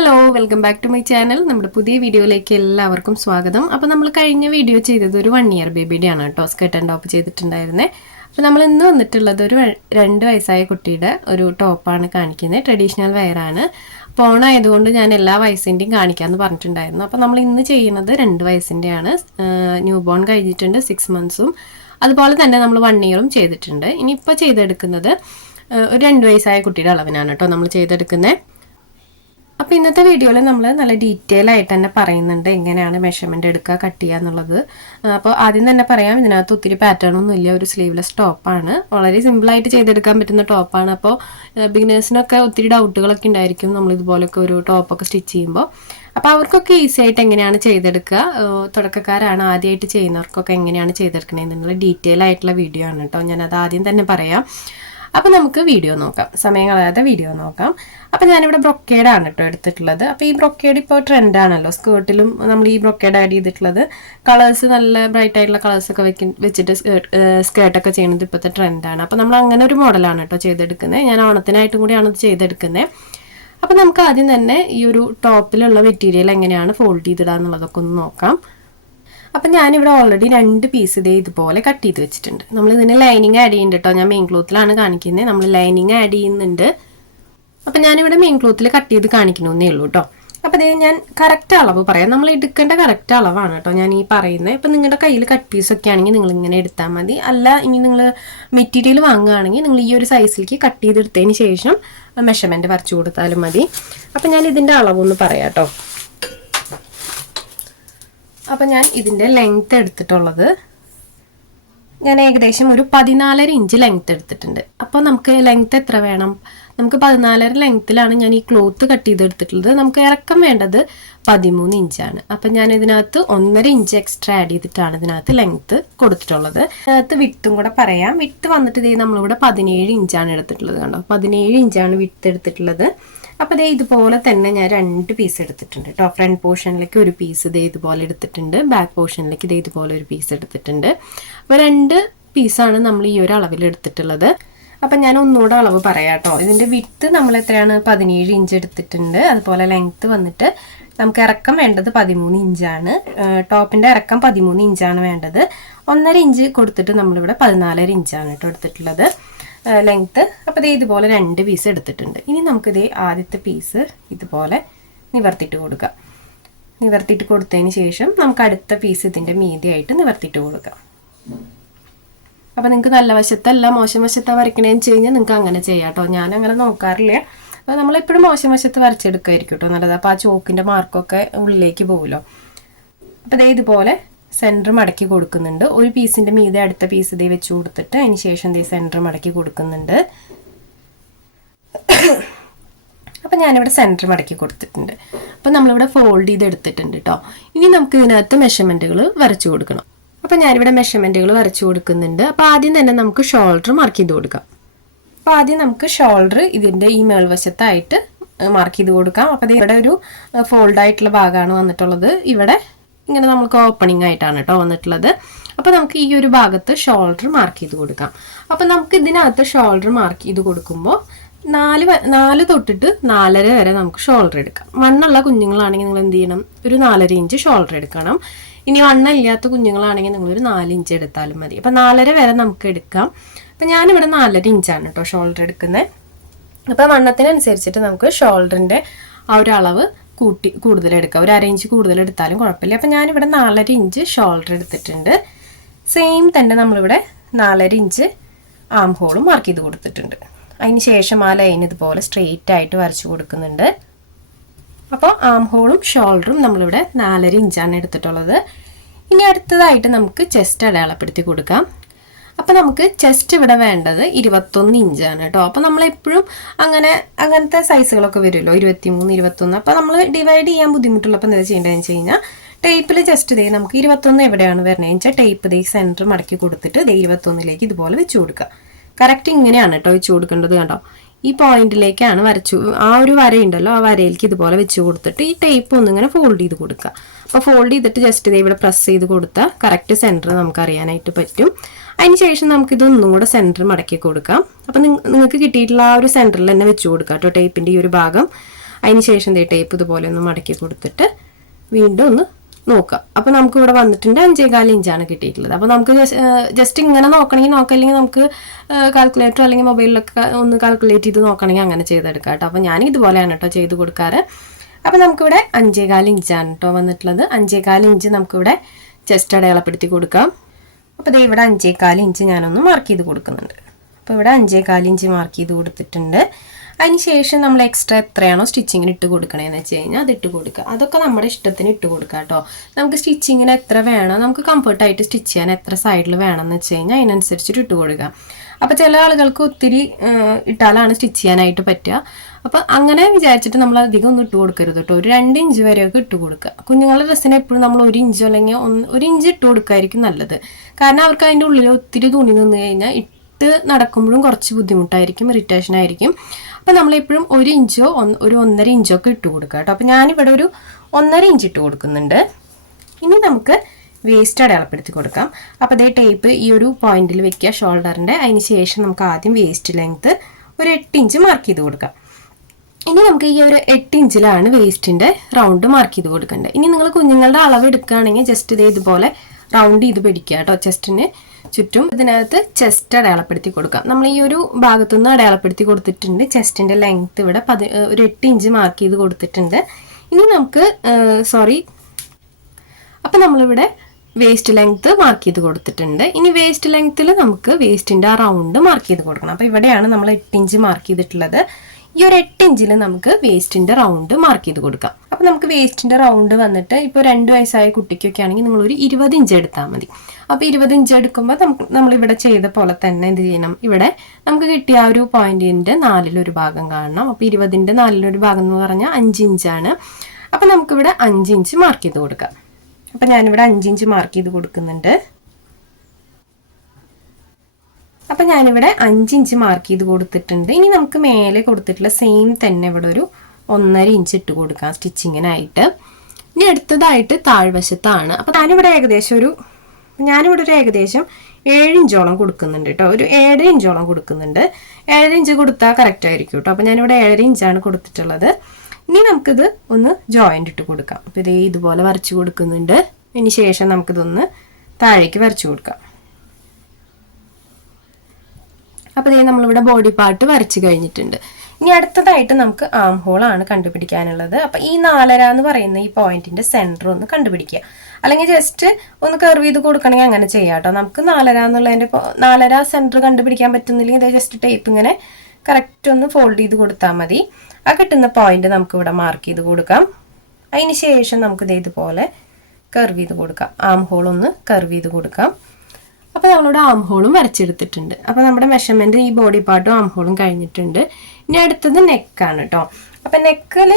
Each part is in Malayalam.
Hello welcome back to my channel. നമ്മുടെ പുതിയ വീഡിയോയിലേക്ക് എല്ലാവർക്കും സ്വാഗതം. അപ്പോൾ നമ്മൾ കഴിഞ്ഞ വീഡിയോ ചെയ്തത് ഒരു വൺ ഇയർ ബേബിയുടെ ആണ് കേട്ടോ. സ്കേർട്ട് ആൻഡ് ടോപ്പ് ചെയ്തിട്ടുണ്ടായിരുന്നേ. അപ്പോൾ നമ്മൾ ഇന്ന് വന്നിട്ടുള്ളത് ഒരു രണ്ട് വയസ്സായ കുട്ടിയുടെ ഒരു ടോപ്പാണ് കാണിക്കുന്നത്. ട്രഡീഷണൽ വെയറാണ് പോണായതുകൊണ്ട് ഞാൻ എല്ലാ വയസ്സിന്റെയും കാണിക്കാമെന്ന് പറഞ്ഞിട്ടുണ്ടായിരുന്നു. അപ്പോൾ നമ്മൾ ഇന്ന് ചെയ്യുന്നത് രണ്ട് വയസ്സിന്റെയാണ് ന്യൂ ബോൺ കഴിഞ്ഞിട്ടുണ്ട് സിക്സ് മന്ത്സും അതുപോലെ തന്നെ നമ്മൾ വൺ ഇയറും ചെയ്തിട്ടുണ്ട്. ഇനിയിപ്പോൾ ചെയ്തെടുക്കുന്നത് ഒരു രണ്ട് വയസ്സായ കുട്ടിയുടെ അളവിനാണ് കേട്ടോ നമ്മൾ ചെയ്തെടുക്കുന്നത്. അപ്പോൾ ഇന്നത്തെ വീഡിയോയിൽ നമ്മൾ നല്ല ഡീറ്റെയിൽ ആയിട്ട് തന്നെ പറയുന്നുണ്ട് എങ്ങനെയാണ് മെഷർമെന്റ് എടുക്കുക കട്ട് ചെയ്യുക എന്നുള്ളത്. അപ്പോൾ ആദ്യം തന്നെ പറയാം ഇതിനകത്ത് ഒത്തിരി പാറ്റേൺ ഒന്നും ഇല്ല ഒരു സ്ലീവ്ലെസ് ടോപ്പാണ് വളരെ സിമ്പിളായിട്ട് ചെയ്തെടുക്കാൻ പറ്റുന്ന ടോപ്പാണ് അപ്പോൾ ബിഗിനേഴ്സിനൊക്കെ ഒത്തിരി ഡൗട്ടുകളൊക്കെ ഉണ്ടായിരിക്കും നമ്മൾ ഇതുപോലൊക്കെ ഒരു ടോപ്പൊക്കെ സ്റ്റിച്ച് ചെയ്യുമ്പോൾ. അപ്പോൾ അവർക്കൊക്കെ ഈസി ആയിട്ട് എങ്ങനെയാണ് ചെയ്തെടുക്കുക? തുടക്കക്കാരാണ് ആദ്യമായിട്ട് ചെയ്യുന്നവർക്കൊക്കെ എങ്ങനെയാണ് ചെയ്തെടുക്കണേ എന്നുള്ള ഡീറ്റെയിൽ ആയിട്ടുള്ള വീഡിയോ ആണ് കേട്ടോ. ഞാനത് ആദ്യം തന്നെ പറയാം. അപ്പോൾ നമുക്ക് വീഡിയോ നോക്കാം. സമയം കളയാതെ വീഡിയോ നോക്കാം. അപ്പോൾ ഞാനിവിടെ ബ്രൊക്കേഡാണ് കേട്ടോ എടുത്തിട്ടുള്ളത്. അപ്പോൾ ഈ ബ്രൊക്കേഡ് ഇപ്പോൾ ട്രെൻഡാണല്ലോ സ്കേർട്ടിലും നമ്മൾ ഈ ബ്രൊക്കേഡ് ആഡ് ചെയ്തിട്ടുള്ളത്. കളേഴ്സ് നല്ല ബ്രൈറ്റ് ആയിട്ടുള്ള കളേഴ്സ് ഒക്കെ വെക്കും വെച്ചിട്ട് സ്കേർട്ടൊക്കെ ചെയ്യുന്നത് ഇപ്പോഴത്തെ ട്രെൻഡാണ് അപ്പോൾ നമ്മൾ അങ്ങനെ ഒരു മോഡലാണ് കേട്ടോ ചെയ്തെടുക്കുന്നത് ഞാൻ ഓണത്തിനായിട്ടും കൂടിയാണ് ഇത് ചെയ്തെടുക്കുന്നത് അപ്പോൾ നമുക്ക് ആദ്യം തന്നെ ഈ ഒരു ടോപ്പിലുള്ള മെറ്റീരിയൽ എങ്ങനെയാണ് ഫോൾഡ് ചെയ്തിടുക എന്നുള്ളതൊക്കെ ഒന്ന് നോക്കാം. അപ്പം ഞാനിവിടെ ഓൾറെഡി രണ്ട് പീസ് ഇതേ ഇതുപോലെ കട്ട് ചെയ്ത് വെച്ചിട്ടുണ്ട്. നമ്മൾ ഇതിന് ലൈനിങ് ആഡ് ചെയ്യുന്നുണ്ട് കേട്ടോ ഞാൻ മെയിൻ ക്ലോത്തിലാണ് കാണിക്കുന്നത് നമ്മൾ ലൈനിങ് ആഡ് ചെയ്യുന്നുണ്ട്. അപ്പം ഞാനിവിടെ മെയിൻ ക്ലോത്തിൽ കട്ട് ചെയ്ത് കാണിക്കണമെന്നേ ഉള്ളൂ കേട്ടോ അപ്പം അതേ ഞാൻ കറക്റ്റ് അളവ് പറയാം. നമ്മൾ എടുക്കേണ്ട കറക്റ്റ് അളവാണ് കേട്ടോ ഞാൻ ഈ പറയുന്നത് ഇപ്പം നിങ്ങളുടെ കയ്യിൽ കട്ട് പീസ് ഒക്കെ ആണെങ്കിൽ നിങ്ങൾ ഇങ്ങനെ എടുത്താൽ മതി. അല്ല ഇനി നിങ്ങൾ മെറ്റീരിയൽ വാങ്ങുകയാണെങ്കിൽ നിങ്ങൾ ഈ ഒരു സൈസിലേക്ക് കട്ട് ചെയ്തെടുത്തതിന് ശേഷം മെഷർമെന്റ് വരച്ചു കൊടുത്താലും മതി. അപ്പം ഞാൻ ഇതിന്റെ അളവൊന്ന് പറയാം കേട്ടോ അപ്പം ഞാൻ ഇതിന്റെ ലെങ്ത് എടുത്തിട്ടുള്ളത്. ഞാൻ ഏകദേശം ഒരു പതിനാലര ഇഞ്ച് ലെങ്ത് എടുത്തിട്ടുണ്ട്. അപ്പോൾ നമുക്ക് ലെങ്ത് എത്ര വേണം? നമുക്ക് പതിനാലര ലെങ്ത്തിലാണ് ഞാൻ ഈ ക്ലോത്ത് കട്ട് ചെയ്തെടുത്തിട്ടുള്ളത് നമുക്ക് ഇറക്കം വേണ്ടത് പതിമൂന്ന് ഇഞ്ചാണ് അപ്പം ഞാൻ ഇതിനകത്ത് ഒന്നര ഇഞ്ച് എക്സ്ട്രാ ആഡ് ചെയ്തിട്ടാണ് ഇതിനകത്ത് ലെങ്ത്ത് കൊടുത്തിട്ടുള്ളത്. ഇതിനകത്ത് വിട്ടും കൂടെ പറയാം. വിട്ട് വന്നിട്ട് ഇതേ നമ്മളിവിടെ പതിനേഴ് ഇഞ്ചാണ് എടുത്തിട്ടുള്ളത് കണ്ടോ? പതിനേഴ് ഇഞ്ചാണ് വിട്ട് എടുത്തിട്ടുള്ളത്. അപ്പോൾ ദേ ഇതുപോലെ തന്നെ ഞാൻ രണ്ട് പീസ് എടുത്തിട്ടുണ്ട് കേട്ടോ ഫ്രണ്ട് പോർഷനിലേക്ക് ഒരു പീസ് ഇതേ ഇതുപോലെ എടുത്തിട്ടുണ്ട്. ബാക്ക് പോർഷനിലേക്ക് ഇതേ ഇതുപോലെ ഒരു പീസ് എടുത്തിട്ടുണ്ട്. അപ്പോൾ രണ്ട് പീസാണ് നമ്മൾ ഈ ഒരു അളവിൽ എടുത്തിട്ടുള്ളത്. അപ്പം ഞാൻ ഒന്നുകൂടെ അളവ് പറയാം കേട്ടോ ഇതിന്റെ വിത്ത് നമ്മൾ എത്രയാണ്? പതിനേഴ് ഇഞ്ച് എടുത്തിട്ടുണ്ട്. അതുപോലെ ലെങ്ത്ത് വന്നിട്ട് നമുക്ക് ഇറക്കം വേണ്ടത് പതിമൂന്ന് ഇഞ്ചാണ് ടോപ്പിന്റെ ഇറക്കം പതിമൂന്ന് ഇഞ്ചാണ് വേണ്ടത്. ഒന്നര ഇഞ്ച് കൊടുത്തിട്ട് നമ്മളിവിടെ പതിനാലര ഇഞ്ചാണ് കേട്ടോ എടുത്തിട്ടുള്ളത്. ലെങ്ത്ത് അപ്പോൾ ഇതേ ഇതുപോലെ രണ്ട് പീസ് എടുത്തിട്ടുണ്ട്. ഇനി നമുക്കിതേ ആദ്യത്തെ പീസ് ഇതുപോലെ നിവർത്തിയിട്ട് കൊടുക്കാം. നിവർത്തിയിട്ട് കൊടുത്തതിന് ശേഷം നമുക്ക് അടുത്ത പീസ് ഇതിന്റെ മീതിയായിട്ട് നിവർത്തിയിട്ട് കൊടുക്കാം. അപ്പോൾ നിങ്ങൾക്ക് നല്ല വശത്തല്ല മോശം വശത്താണ് വരയ്ക്കണേന്ന് വെച്ച് കഴിഞ്ഞാൽ നിങ്ങൾക്ക് അങ്ങനെ ചെയ്യാം കേട്ടോ. ഞാൻ അങ്ങനെ നോക്കാറില്ല. അപ്പോൾ നമ്മളെപ്പോഴും മോശം വശത്ത് വരച്ചെടുക്കുമായിരിക്കും കേട്ടോ നല്ലത്. അപ്പോൾ ആ ചോക്കിന്റെ മാർക്കൊക്കെ ഉള്ളിലേക്ക് പോകുമല്ലോ അപ്പോൾ ഇതേ ഇതുപോലെ സെന്റർ മടക്കി കൊടുക്കുന്നുണ്ട്. ഒരു പീസിന്റെ മീതെ അടുത്ത പീസ് ഇതേ വെച്ച് കൊടുത്തിട്ട് അതിന് ശേഷം ഇതേ സെന്റർ മടക്കി കൊടുക്കുന്നുണ്ട്. അപ്പം ഞാനിവിടെ സെന്റർ മടക്കി കൊടുത്തിട്ടുണ്ട്. അപ്പം നമ്മളിവിടെ ഫോൾഡ് ചെയ്ത് എടുത്തിട്ടുണ്ട് കേട്ടോ ഇനി നമുക്ക് ഇതിനകത്ത് മെഷർമെന്റുകൾ വരച്ചു കൊടുക്കണം. അപ്പം ഞാനിവിടെ മെഷർമെന്റുകൾ വരച്ചു കൊടുക്കുന്നുണ്ട്. അപ്പോൾ ആദ്യം തന്നെ നമുക്ക് ഷോൾഡർ മാർക്ക് ചെയ്ത് കൊടുക്കാം. അപ്പോൾ ആദ്യം നമുക്ക് ഷോൾഡർ ഇതിന്റെ ഈ മേൾവശത്തായിട്ട് മാർക്ക് ചെയ്ത് കൊടുക്കാം. അപ്പോൾ ഇവിടെ ഒരു ഫോൾഡായിട്ടുള്ള ഭാഗമാണ് വന്നിട്ടുള്ളത്. ഇവിടെ ഇങ്ങനെ നമുക്ക് ഓപ്പണിംഗ് ആയിട്ടാണ് കേട്ടോ വന്നിട്ടുള്ളത്. അപ്പോൾ നമുക്ക് ഈ ഒരു ഭാഗത്ത് ഷോൾഡർ മാർക്ക് ചെയ്ത് കൊടുക്കാം. അപ്പോൾ നമുക്ക് ഇതിനകത്ത് ഷോൾഡർ മാർക്ക് ചെയ്ത് കൊടുക്കുമ്പോൾ നാല് നാല് തൊട്ടിട്ട് നാലര വരെ നമുക്ക് ഷോൾഡർ എടുക്കാം. വണ്ണുള്ള കുഞ്ഞുങ്ങളാണെങ്കിൽ നിങ്ങൾ എന്ത് ചെയ്യണം? ഒരു നാലര ഇഞ്ച് ഷോൾഡർ എടുക്കണം. ഇനി വണ്ണമില്ലാത്ത കുഞ്ഞുങ്ങളാണെങ്കിൽ നിങ്ങൾ ഒരു നാല് ഇഞ്ച് എടുത്താലും മതി. അപ്പം നാലര വരെ നമുക്ക് എടുക്കാം. അപ്പം ഞാനിവിടെ നാലര ഇഞ്ചാണ് കേട്ടോ ഷോൾഡർ എടുക്കുന്നത്. അപ്പം വണ്ണത്തിനനുസരിച്ചിട്ട് നമുക്ക് ഷോൾഡറിന്റെ ആ ഒരു അളവ് കൂട്ടി കൂടുതൽ എടുക്കാം ഒരു അര ഇഞ്ച് കൂടുതൽ എടുത്താലും കുഴപ്പമില്ല. അപ്പം ഞാനിവിടെ നാലര ഇഞ്ച് ഷോൾഡർ എടുത്തിട്ടുണ്ട്. സെയിം തന്നെ നമ്മളിവിടെ നാലര ഇഞ്ച് ആം ഹോളും മാർക്ക് ചെയ്ത് കൊടുത്തിട്ടുണ്ട്. അതിന് ശേഷം ആ ലൈൻ ഇതുപോലെ സ്ട്രെയിറ്റ് ആയിട്ട് വരച്ചു കൊടുക്കുന്നുണ്ട്. അപ്പോൾ ആം ഹോളും ഷോൾഡറും നമ്മളിവിടെ നാലര ഇഞ്ചാണ് എടുത്തിട്ടുള്ളത്. ഇനി അടുത്തതായിട്ട് നമുക്ക് ചെസ്റ്റ് അടയാളപ്പെടുത്തി കൊടുക്കാം. അപ്പോൾ നമുക്ക് ചെസ്റ്റ് ഇവിടെ വേണ്ടത് ഇരുപത്തൊന്ന് ഇഞ്ചാണ് കേട്ടോ അപ്പം നമ്മളെപ്പോഴും അങ്ങനെ അങ്ങനത്തെ സൈസുകളൊക്കെ വരുമല്ലോ ഇരുപത്തിമൂന്ന് ഇരുപത്തൊന്ന്. അപ്പം നമ്മൾ ഡിവൈഡ് ചെയ്യാൻ ബുദ്ധിമുട്ടുള്ളപ്പോൾ എന്താ ചെയ്യേണ്ടതെന്ന് വെച്ച് കഴിഞ്ഞാൽ ടേപ്പിൽ ജസ്റ്റ് ഇതേ നമുക്ക് ഇരുപത്തൊന്ന് എവിടെയാണ് വരണതെന്ന് വെച്ചാൽ ടേപ്പ് ഇതേ സെന്റർ മടക്കി കൊടുത്തിട്ട് ഇതേ ഇരുപത്തൊന്നിലേക്ക് ഇതുപോലെ വെച്ച് കൊടുക്കുക. കറക്റ്റ് ഇങ്ങനെയാണ് കേട്ടോ വെച്ച് കൊടുക്കേണ്ടത് കണ്ടോ? ഈ പോയിന്റിലേക്കാണ് വരച്ചു ആ ഒരു വരയുണ്ടല്ലോ ആ വരയിലേക്ക് ഇതുപോലെ വെച്ച് കൊടുത്തിട്ട് ഈ ടേപ്പ് ഒന്നിങ്ങനെ ഫോൾഡ് ചെയ്ത് കൊടുക്കുക. അപ്പോൾ ഫോൾഡ് ചെയ്തിട്ട് ജസ്റ്റ് ഇതേ ഇവിടെ പ്രസ് ചെയ്ത് കൊടുത്താൽ കറക്റ്റ് സെന്റർ നമുക്ക് അറിയാനായിട്ട് പറ്റും. അതിന് ശേഷം നമുക്ക് ഇതൊന്നും കൂടെ സെന്റർ മടക്കി കൊടുക്കാം. അപ്പം നിങ്ങൾക്ക് കിട്ടിയിട്ടുള്ള ആ ഒരു സെന്ററിൽ തന്നെ വെച്ച് കൊടുക്കാം കേട്ടോ ടേപ്പിന്റെ ഈ ഒരു ഭാഗം. അതിന് ശേഷം ദേ ടേപ്പ് ഇതുപോലെ ഒന്ന് മടക്കി കൊടുത്തിട്ട് വീണ്ടും ഒന്ന് നോക്കാം. അപ്പോൾ നമുക്ക് ഇവിടെ വന്നിട്ടുണ്ട് അഞ്ചേകാൽ ഇഞ്ചാണ് കിട്ടിയിട്ടുള്ളത്. അപ്പോൾ നമുക്ക് ജസ്റ്റ് ഇങ്ങനെ നോക്കണമെങ്കിൽ നോക്കാം അല്ലെങ്കിൽ നമുക്ക് കാൽക്കുലേറ്റർ അല്ലെങ്കിൽ മൊബൈലിലൊക്കെ ഒന്ന് കാൽക്കുലേറ്റ് ചെയ്ത് നോക്കണമെങ്കിൽ അങ്ങനെ ചെയ്തെടുക്കാം കേട്ടോ. അപ്പോൾ ഞാൻ ഇതുപോലെയാണ് കേട്ടോ ചെയ്ത് കൊടുക്കാറ്. അപ്പോൾ നമുക്കിവിടെ അഞ്ചേകാൽ ഇഞ്ചാണ് കേട്ടോ വന്നിട്ടുള്ളത്. അഞ്ചേ അഞ്ചേകാൽ ഇഞ്ച് നമുക്കിവിടെ ചെസ്റ്റ് അടയാളപ്പെടുത്തി കൊടുക്കാം. അപ്പോൾ ദേ ഇവിടെ അഞ്ചേകാൽ ഇഞ്ച് ഞാനൊന്ന് മാർക്ക് ചെയ്ത് കൊടുക്കുന്നുണ്ട്. അപ്പോൾ ഇവിടെ അഞ്ചേകാൽ ഇഞ്ച് മാർക്ക് ചെയ്ത് കൊടുത്തിട്ടുണ്ട്. അതിന് ശേഷം നമ്മൾ എക്സ്ട്രാ എത്രയാണോ സ്റ്റിച്ചിങ്ങിന് ഇട്ട് കൊടുക്കണേന്ന് വെച്ച് കഴിഞ്ഞാൽ അത് ഇട്ട് കൊടുക്കുക. അതൊക്കെ നമ്മുടെ ഇഷ്ടത്തിന് ഇട്ട് കൊടുക്കുക കേട്ടോ. നമുക്ക് സ്റ്റിച്ചിങ്ങിന് എത്ര വേണം നമുക്ക് കംഫർട്ടായിട്ട് സ്റ്റിച്ച് ചെയ്യാൻ എത്ര സൈഡിൽ വേണമെന്ന് വെച്ച് കഴിഞ്ഞാൽ അതിനനുസരിച്ചിട്ട് ഇട്ട് കൊടുക്കുക. അപ്പോൾ ചില ആളുകൾക്ക് ഒത്തിരി ഇട്ടാലാണ് സ്റ്റിച്ച് ചെയ്യാനായിട്ട് പറ്റുക. അപ്പോൾ അങ്ങനെ വിചാരിച്ചിട്ട് നമ്മൾ അധികം ഒന്നും ഇട്ട് കൊടുക്കരുത് കേട്ടോ. ഒരു രണ്ട് ഇഞ്ച് വരെയൊക്കെ ഇട്ട് കൊടുക്കുക. കുഞ്ഞുങ്ങളുടെ ഡ്രസ്സിന് എപ്പോഴും നമ്മൾ ഒരു ഇഞ്ചോ അല്ലെങ്കിൽ ഒന്ന് ഒരു ഇഞ്ച് ഇട്ട് കൊടുക്കുകയായിരിക്കും നല്ലത്. കാരണം അവർക്ക് അതിന്റെ ഉള്ളിൽ ഒത്തിരി തുണി നിന്ന് കഴിഞ്ഞാൽ ഇട്ട് നടക്കുമ്പോഴും കുറച്ച് ബുദ്ധിമുട്ടായിരിക്കും ഇറിറ്റേഷൻ ആയിരിക്കും. അപ്പം നമ്മളെപ്പോഴും ഒരു ഇഞ്ചോ ഒന്ന് ഒരു ഒന്നര ഇഞ്ചോ ഒക്കെ ഇട്ട് കൊടുക്കുക കേട്ടോ. അപ്പം ഞാനിവിടെ ഒരു ഒന്നര ഇഞ്ച് ഇട്ട് കൊടുക്കുന്നുണ്ട്. ഇനി നമുക്ക് വേസ്റ്റ് അടയാളപ്പെടുത്തി കൊടുക്കാം. അപ്പോൾ അതേ ടേപ്പ് ഈ ഒരു പോയിന്റിൽ വെക്കുക ഷോൾഡറിന്റെ അതിന് ശേഷം നമുക്ക് ആദ്യം വേസ്റ്റ് ലെങ്ത്ത് ഒരു എട്ട് ഇഞ്ച് മാർക്ക് ചെയ്ത് കൊടുക്കാം. ഇനി നമുക്ക് ഈ ഒരു എട്ട് ഇഞ്ചിലാണ് വേസ്റ്റിന്റെ റൗണ്ട് മാർക്ക് ചെയ്ത് കൊടുക്കേണ്ടത്. ഇനി നിങ്ങൾ കുഞ്ഞുങ്ങളുടെ അളവ് എടുക്കുകയാണെങ്കിൽ ജസ്റ്റ് ഇതേ ഇതുപോലെ റൗണ്ട് ചെയ്ത് പിടിക്കുക കേട്ടോ. ചെസ്റ്റിന് ചുറ്റും ഇതിനകത്ത് ചെസ്റ്റ് അടയാളപ്പെടുത്തി കൊടുക്കാം നമ്മൾ ഈ ഒരു ഭാഗത്തു നിന്ന് അടയാളപ്പെടുത്തി കൊടുത്തിട്ടുണ്ട്. ചെസ്റ്റിന്റെ ലെങ്ത് ഇവിടെ പതി ഒരു എട്ട് ഇഞ്ച് മാർക്ക് ചെയ്ത് കൊടുത്തിട്ടുണ്ട്. ഇനി നമുക്ക് സോറി അപ്പം നമ്മളിവിടെ വേസ്റ്റ് ലെങ്ത് മാർക്ക് ചെയ്ത് കൊടുത്തിട്ടുണ്ട്. ഇനി വേസ്റ്റ് ലെങ്ത്തിൽ നമുക്ക് വേസ്റ്റിന്റെ ആ റൗണ്ട് മാർക്ക് ചെയ്ത് കൊടുക്കണം. അപ്പോൾ ഇവിടെയാണ് നമ്മൾ എട്ട് ഇഞ്ച് മാർക്ക് ചെയ്തിട്ടുള്ളത്. ഈ ഒരു എട്ട് ഇഞ്ചിൽ നമുക്ക് വേസ്റ്റിന്റെ റൗണ്ട് മാർക്ക് ചെയ്ത് കൊടുക്കാം. അപ്പോൾ നമുക്ക് വേസ്റ്റിന്റെ റൗണ്ട് വന്നിട്ട് ഇപ്പോൾ രണ്ട് വയസ്സായ കുട്ടിക്കൊക്കെ ആണെങ്കിൽ നിങ്ങൾ ഒരു ഇരുപത് ഇഞ്ച് എടുത്താൽ മതി. അപ്പോൾ ഇരുപത് ഇഞ്ച് എടുക്കുമ്പോൾ നമുക്ക് നമ്മൾ ഇവിടെ ചെയ്ത പോലെ തന്നെ എന്ത് ചെയ്യണം? ഇവിടെ നമുക്ക് കിട്ടിയ ആ ഒരു പോയിന്റിന്റെ നാലിലൊരു ഭാഗം കാണണം. അപ്പോൾ ഇരുപതിന്റെ നാലിലൊരു ഭാഗം എന്ന് പറഞ്ഞാൽ അഞ്ച് ഇഞ്ചാണ്. അപ്പോൾ നമുക്കിവിടെ അഞ്ച് ഇഞ്ച് മാർക്ക് ചെയ്ത് കൊടുക്കാം. അപ്പൊ ഞാനിവിടെ അഞ്ച് ഇഞ്ച് മാർക്ക് ചെയ്ത് കൊടുക്കുന്നുണ്ട്. അപ്പം ഞാനിവിടെ അഞ്ചിഞ്ച് മാർക്ക് ചെയ്ത് കൊടുത്തിട്ടുണ്ട്. ഇനി നമുക്ക് മേലെ കൊടുത്തിട്ടുള്ള സെയിം തന്നെ ഇവിടെ ഒരു ഒന്നര ഇഞ്ച് ഇട്ട് കൊടുക്കാം സ്റ്റിച്ചിങ്ങിനായിട്ട് ഇനി അടുത്തതായിട്ട് താഴ്വശത്താണ്. അപ്പം ഞാനിവിടെ ഏകദേശം ഒരു ഞാനിവിടെ ഒരു ഏകദേശം ഏഴ് ഇഞ്ചോളം കൊടുക്കുന്നുണ്ട് കേട്ടോ. ഒരു ഏഴര ഇഞ്ചോളം കൊടുക്കുന്നുണ്ട്. ഏഴര ഇഞ്ച് കൊടുത്താൽ കറക്റ്റ് ആയിരിക്കും കേട്ടോ. അപ്പം ഞാനിവിടെ ഏഴര ഇഞ്ചാണ് കൊടുത്തിട്ടുള്ളത്. ഇനി നമുക്കിത് ഒന്ന് ജോയിന്റ് ഇട്ട് കൊടുക്കാം. അപ്പോൾ ഇതേ ഇതുപോലെ വരച്ച് കൊടുക്കുന്നുണ്ട്. ഇനി ശേഷം നമുക്കിതൊന്ന് താഴേക്ക് വരച്ചു കൊടുക്കാം. അപ്പോൾ ഇതേ നമ്മളിവിടെ ബോഡി പാർട്ട് വരച്ച് കഴിഞ്ഞിട്ടുണ്ട്. ഇനി അടുത്തതായിട്ട് നമുക്ക് ആം ഹോൾ ആണ് കണ്ടുപിടിക്കാനുള്ളത്. അപ്പോൾ ഈ നാലര എന്ന് പറയുന്ന ഈ പോയിന്റിന്റെ സെന്റർ ഒന്ന് കണ്ടുപിടിക്കുക. അല്ലെങ്കിൽ ജസ്റ്റ് ഒന്ന് കർവ് ചെയ്ത് കൊടുക്കണമെങ്കിൽ അങ്ങനെ ചെയ്യാം കേട്ടോ. നമുക്ക് നാലര എന്നുള്ളതിന്റെ നാലര സെന്റർ കണ്ടുപിടിക്കാൻ പറ്റുന്നില്ലെങ്കിൽ ഇത് ജസ്റ്റ് ടേപ്പ് ഇങ്ങനെ കറക്റ്റ് ഒന്ന് ഫോൾഡ് ചെയ്ത് കൊടുത്താൽ മതി. ആ കിട്ടുന്ന പോയിന്റ് നമുക്ക് ഇവിടെ മാർക്ക് ചെയ്ത് കൊടുക്കാം. അതിന് ശേഷം നമുക്ക് ഇത് ഇതുപോലെ കർവ് ചെയ്ത് കൊടുക്കാം. ആം ഹോൾ ഒന്ന് കർവ് ചെയ്ത് കൊടുക്കാം. അപ്പോൾ നമ്മളിവിടെ ആം ഹോളും വരച്ചെടുത്തിട്ടുണ്ട്. അപ്പോൾ നമ്മുടെ മെഷർമെന്റ് ഈ ബോഡി പാർട്ടും ആം ഹോളും കഴിഞ്ഞിട്ടുണ്ട്. ഇനി അടുത്തത് നെക്കാണ് കേട്ടോ അപ്പം നെക്കിൽ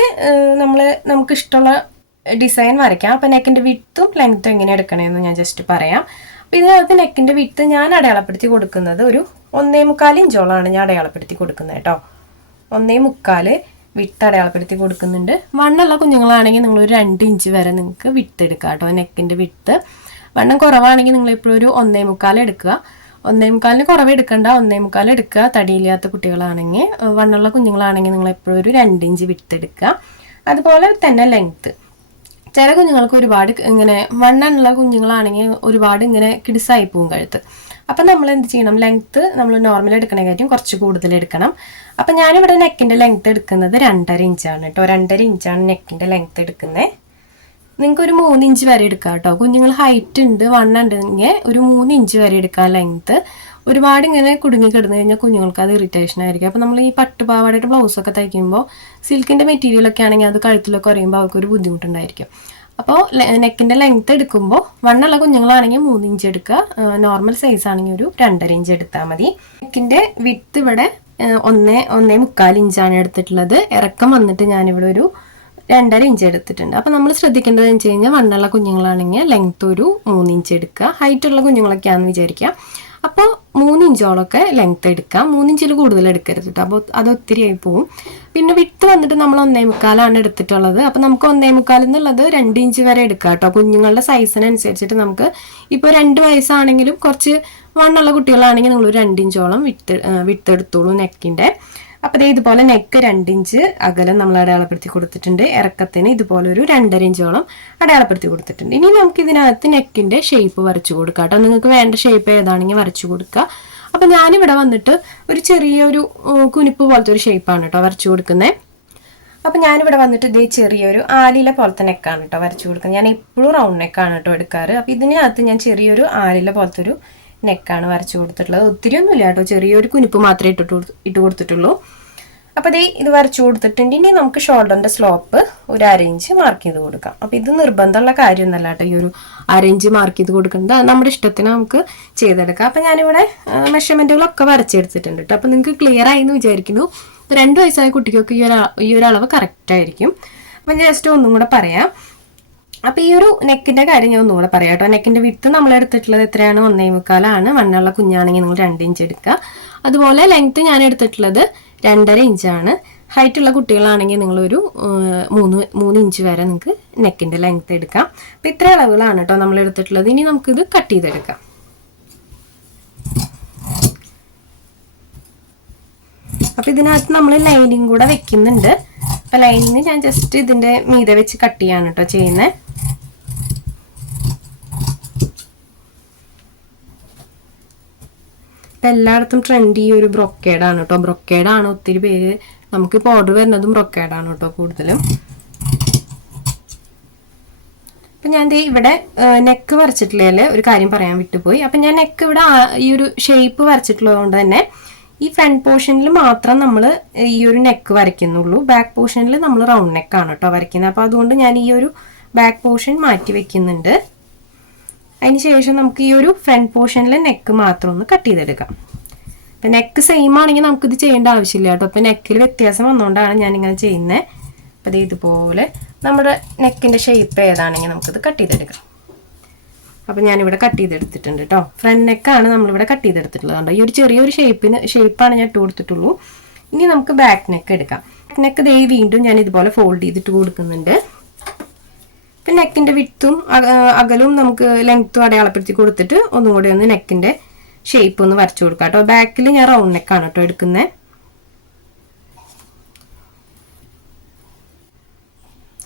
നമ്മൾ നമുക്ക് ഇഷ്ടമുള്ള ഡിസൈൻ വരയ്ക്കാം. അപ്പം നെക്കിന്റെ വിത്തും ലെങ്ത്തും എങ്ങനെ എടുക്കണമെന്ന് ഞാൻ ജസ്റ്റ് പറയാം. അപ്പോൾ ഇതിനകത്ത് നെക്കിന്റെ വിത്ത് ഞാൻ അടയാളപ്പെടുത്തി കൊടുക്കുന്നത് ഒരു ഒന്നേ മുക്കാൽ ഇഞ്ചോളാണ് ഞാൻ അടയാളപ്പെടുത്തി കൊടുക്കുന്നത് കേട്ടോ ഒന്നേ മുക്കാൽ വിത്ത് അടയാളപ്പെടുത്തി കൊടുക്കുന്നുണ്ട്. വണ്ണുള്ള കുഞ്ഞുങ്ങളാണെങ്കിൽ നിങ്ങൾ ഒരു രണ്ട് ഇഞ്ച് വരെ നിങ്ങൾക്ക് വിത്ത് എടുക്കാം കേട്ടോ നെക്കിന്റെ വിട്ട് വണ്ണം കുറവാണെങ്കിൽ നിങ്ങൾ എപ്പോഴും ഒരു ഒന്നേ മുക്കാൽ എടുക്കുക. ഒന്നേ മുക്കാലിന് കുറവ് എടുക്കണ്ട. ഒന്നേ മുക്കാൽ എടുക്കുക. തടിയില്ലാത്ത കുട്ടികളാണെങ്കിൽ വണ്ണമുള്ള കുഞ്ഞുങ്ങളാണെങ്കിൽ നിങ്ങൾ എപ്പോഴും ഒരു രണ്ട് ഇഞ്ച് വിട്ടെടുക്കുക അതുപോലെ തന്നെ ലെങ്ത്ത് ചില കുഞ്ഞുങ്ങൾക്ക് ഒരുപാട് ഇങ്ങനെ വണ്ണുള്ള കുഞ്ഞുങ്ങളാണെങ്കിൽ ഒരുപാട് ഇങ്ങനെ കിടിസായി പോകും കഴുത്ത്. അപ്പം നമ്മൾ എന്ത് ചെയ്യണം? ലെങ്ത്ത് നമ്മൾ നോർമൽ എടുക്കണേക്കാട്ടും കുറച്ച് കൂടുതൽ എടുക്കണം. അപ്പം ഞാനിവിടെ നെക്കിന്റെ ലെങ്ത്ത് എടുക്കുന്നത് രണ്ടര ഇഞ്ചാണ് കേട്ടോ. രണ്ടര ഇഞ്ചാണ് നെക്കിന്റെ ലെങ്ത്ത് എടുക്കുന്നത്. നിങ്ങൾക്ക് ഒരു മൂന്ന് ഇഞ്ച് വരെ എടുക്കാം കേട്ടോ. കുഞ്ഞുങ്ങൾ ഹൈറ്റ് ഉണ്ട് വണ്ണുണ്ടെങ്കിൽ ഒരു മൂന്ന് ഇഞ്ച് വരെ എടുക്കാം ലെങ്ത്ത് ഒരുപാട് ഇങ്ങനെ കുടുങ്ങി കിടന്നു കഴിഞ്ഞാൽ കുഞ്ഞുങ്ങൾക്ക് അത് ഇറിറ്റേഷൻ ആയിരിക്കും. അപ്പോൾ നമ്മൾ ഈ പട്ടുപാവാടയുടെ ബ്ലൗസ് ഒക്കെ തയ്ക്കുമ്പോൾ സിൽക്കിന്റെ മെറ്റീരിയലൊക്കെ ആണെങ്കിൽ അത് കഴുത്തിലൊക്കെ അറിയുമ്പോൾ അവർക്കൊരു ബുദ്ധിമുട്ടുണ്ടായിരിക്കും. അപ്പോൾ നെക്കിന്റെ ലെങ്ത്ത് എടുക്കുമ്പോൾ വണ്ണുള്ള കുഞ്ഞുങ്ങളാണെങ്കിൽ മൂന്ന് ഇഞ്ച് എടുക്കുക നോർമൽ സൈസ് ആണെങ്കിൽ ഒരു രണ്ടര ഇഞ്ച് എടുത്താൽ മതി. നെക്കിന്റെ വിത്ത് ഇവിടെ ഒന്നേ ഒന്നേ മുക്കാൽ ഇഞ്ചാണ് എടുത്തിട്ടുള്ളത്. ഇറക്കം വന്നിട്ട് ഞാനിവിടെ ഒരു രണ്ടര ഇഞ്ച് എടുത്തിട്ടുണ്ട്. അപ്പോൾ നമ്മൾ ശ്രദ്ധിക്കേണ്ടത് വെച്ച് കഴിഞ്ഞാൽ വണ്ണുള്ള കുഞ്ഞുങ്ങളാണെങ്കിൽ ലെങ്ത് ഒരു മൂന്ന് ഇഞ്ച് എടുക്കുക. ഹൈറ്റ് ഉള്ള കുഞ്ഞുങ്ങളൊക്കെയാണെന്ന് വിചാരിക്കുക. അപ്പോൾ മൂന്ന് ഇഞ്ചോളൊക്കെ ലെങ്ത് എടുക്കാം മൂന്ന് ഇഞ്ചിൽ കൂടുതൽ എടുക്കരുത് കേട്ടോ അപ്പോൾ അത് ഒത്തിരി ആയി പോവും. പിന്നെ വിട്ട് വന്നിട്ട് നമ്മൾ ഒന്നേ മുക്കാലാണ് എടുത്തിട്ടുള്ളത്. അപ്പോൾ നമുക്ക് ഒന്നേ മുക്കാൽ എന്നുള്ളത് രണ്ട് ഇഞ്ച് വരെ എടുക്കാം കേട്ടോ കുഞ്ഞുങ്ങളുടെ സൈസിനനുസരിച്ചിട്ട് നമുക്ക് ഇപ്പോൾ രണ്ട് വയസ്സാണെങ്കിലും കുറച്ച് വണ്ണുള്ള കുട്ടികളാണെങ്കിൽ നിങ്ങൾ രണ്ട് ഇഞ്ചോളം വിട്ട് വിട്ടെടുത്തോളൂ നെക്കിന്റെ അപ്പോൾ ദേ ഇതുപോലെ നെക്ക് രണ്ടിഞ്ച് അകലം നമ്മൾ അടയാളപ്പെടുത്തി കൊടുത്തിട്ടുണ്ട്. ഇറക്കത്തിന് ഇതുപോലെ ഒരു രണ്ടര ഇഞ്ചോളം അടയാളപ്പെടുത്തി കൊടുത്തിട്ടുണ്ട്. ഇനി നമുക്ക് ഇതിനകത്ത് നെക്കിന്റെ ഷേപ്പ് വരച്ചു കൊടുക്കാം കേട്ടോ. നിങ്ങൾക്ക് വേണ്ട ഷേപ്പ് ഏതാണെങ്കിൽ വരച്ചു കൊടുക്കുക അപ്പം ഞാനിവിടെ വന്നിട്ട് ഒരു ചെറിയൊരു കുനിപ്പ് പോലത്തെ ഒരു ഷേപ്പാണ് കേട്ടോ വരച്ചു കൊടുക്കുന്നത് അപ്പം ഞാനിവിടെ വന്നിട്ട് ഇതേ ചെറിയൊരു ആലില പോലത്തെ നെക്കാണ് കേട്ടോ വരച്ചു കൊടുക്കുന്നത്. ഞാൻ എപ്പോഴും റൗണ്ട് നെക്കാണ് കേട്ടോ എടുക്കാറ്. അപ്പം ഇതിനകത്ത് ഞാൻ ചെറിയൊരു ആലില പോലത്തെ ഒരു നെക്കാണ് വരച്ചു കൊടുത്തിട്ടുള്ളത്. ഒത്തിരി ഒന്നുമില്ല കേട്ടോ. ചെറിയൊരു കുനിപ്പ് മാത്രമേ ഇട്ടിട്ട് ഇട്ട് കൊടുത്തിട്ടുള്ളൂ. അപ്പോൾ ദേ ഇത് വരച്ചു കൊടുത്തിട്ടുണ്ട്. ഇനി നമുക്ക് ഷോൾഡറിന്റെ സ്ലോപ്പ് ഒരു അരയിഞ്ച് മാർക്ക് ചെയ്ത് കൊടുക്കാം. അപ്പോൾ ഇത് നിർബന്ധമുള്ള കാര്യമൊന്നുമല്ല കേട്ടോ. ഈ ഒരു അരയിഞ്ച് മാർക്ക് ചെയ്ത് കൊടുക്കുന്നത്. അത് നമ്മുടെ ഇഷ്ടത്തിന് നമുക്ക് ചെയ്തെടുക്കാം. അപ്പോൾ ഞാനിവിടെ മെഷർമെന്റുകളൊക്കെ വരച്ചെടുത്തിട്ടുണ്ട് കേട്ടോ. അപ്പോൾ നിങ്ങൾക്ക് ക്ലിയർ ആയി എന്ന് വിചാരിക്കുന്നു. രണ്ട് വയസ്സായ കുട്ടിക്കൊക്കെ ഈ ഒരു ഈ ഒരു അളവ് കറക്റ്റ് ആയിരിക്കും. ഞാൻ ജസ്റ്റ് ഒന്നും കൂടെ പറയാം. അപ്പൊ ഈ ഒരു നെക്കിന്റെ കാര്യം ഞാൻ ഒന്നുകൂടെ പറയാം കേട്ടോ. നെക്കിന്റെ വിത്ത് നമ്മൾ എടുത്തിട്ടുള്ളത് എത്രയാണ്? ഒന്നേ മുക്കാലാണ്. മണ്ണുള്ള കുഞ്ഞാണെങ്കിൽ നിങ്ങൾ രണ്ട് ഇഞ്ച് എടുക്കുക. അതുപോലെ ലെങ്ത് ഞാൻ എടുത്തിട്ടുള്ളത് രണ്ടര ഇഞ്ചാണ് ഹൈറ്റ് ഉള്ള കുട്ടികളാണെങ്കിൽ ഒരു മൂന്ന് മൂന്ന് ഇഞ്ച് വരെ നിങ്ങൾക്ക് നെക്കിന്റെ ലെങ്ത് എടുക്കാം. അപ്പൊ ഇത്ര അളവുകളാണ് കേട്ടോ നമ്മൾ എടുത്തിട്ടുള്ളത് ഇനി നമുക്കിത് കട്ട് ചെയ്തെടുക്കാം. അപ്പൊ ഇതിനകത്ത് നമ്മൾ ലൈനിങ് കൂടെ വെക്കുന്നുണ്ട്. അപ്പൊ ലൈനിങ് ഞാൻ ജസ്റ്റ് ഇതിന്റെ മീതെ വെച്ച് കട്ട് ചെയ്യാണ് കേട്ടോ ചെയ്യുന്നത് ഇപ്പം എല്ലായിടത്തും ട്രെൻഡ് ഈ ഒരു ബ്രൊക്കേഡാണ് കേട്ടോ ബ്രൊക്കേഡാണ് ഒത്തിരി പേര് നമുക്കിപ്പോൾ ഓർഡർ വരുന്നതും ബ്രൊക്കേഡാണ് കേട്ടോ കൂടുതലും. അപ്പൊ ഞാൻ ഇവിടെ നെക്ക് വരച്ചിട്ടില്ലേ ഒരു കാര്യം പറയാൻ വിട്ടുപോയി. അപ്പൊ ഞാൻ നെക്ക് ഇവിടെ ഈ ഒരു ഷേപ്പ് വരച്ചിട്ടുള്ളത് കൊണ്ട് തന്നെ ഈ ഫ്രണ്ട് പോർഷനിൽ മാത്രം നമ്മൾ ഈ ഒരു നെക്ക് വരയ്ക്കുന്നുള്ളൂ. ബാക്ക് പോർഷനിൽ നമ്മൾ റൗണ്ട് നെക്കാണ് കേട്ടോ വരയ്ക്കുന്നത്. അപ്പോൾ അതുകൊണ്ട് ഞാൻ ഈ ഒരു ബാക്ക് പോർഷൻ മാറ്റി വെക്കുന്നുണ്ട്. അതിന് ശേഷം നമുക്ക് ഈ ഒരു ഫ്രണ്ട് പോർഷനിലെ നെക്ക് മാത്രം ഒന്ന് കട്ട് ചെയ്തെടുക്കാം. അപ്പം നെക്ക് സെയിം ആണെങ്കിൽ നമുക്കിത് ചെയ്യേണ്ട ആവശ്യമില്ല കേട്ടോ അപ്പം നെക്കിൽ വ്യത്യാസം വന്നുകൊണ്ടാണ് ഞാനിങ്ങനെ ചെയ്യുന്നത് അപ്പം ഇതുപോലെ നമ്മുടെ നെക്കിന്റെ ഷേപ്പ് ഏതാണെങ്കിൽ നമുക്കിത് കട്ട് ചെയ്തെടുക്കാം. അപ്പം ഞാനിവിടെ കട്ട് ചെയ്തെടുത്തിട്ടുണ്ട് കേട്ടോ ഫ്രണ്ട് നെക്കാണ് നമ്മളിവിടെ കട്ട് ചെയ്തെടുത്തിട്ടുള്ളത് കണ്ടോ? ഈ ഒരു ചെറിയൊരു ഷേപ്പിന് ഷേപ്പാണ് ഞാൻ ഇട്ട് കൊടുത്തിട്ടുള്ളൂ. ഇനി നമുക്ക് ബാക്ക് നെക്ക് എടുക്കാം. ബാക്ക് നെക്ക് ദേ വീണ്ടും ഞാൻ ഇതുപോലെ ഫോൾഡ് ചെയ്തിട്ട് കൊടുക്കുന്നുണ്ട്. പിന്നെ നെക്കിന്റെ വിത്തും അകലും നമുക്ക് ലെങ്ത്തും അടയാളപ്പെടുത്തി കൊടുത്തിട്ട് ഒന്നും കൂടി ഒന്ന് നെക്കിന്റെ ഷേപ്പ് ഒന്ന് വരച്ചു കൊടുക്കാം കേട്ടോ ബാക്കിൽ ഞാൻ റൗണ്ട് നെക്കാണ് കേട്ടോ എടുക്കുന്നത്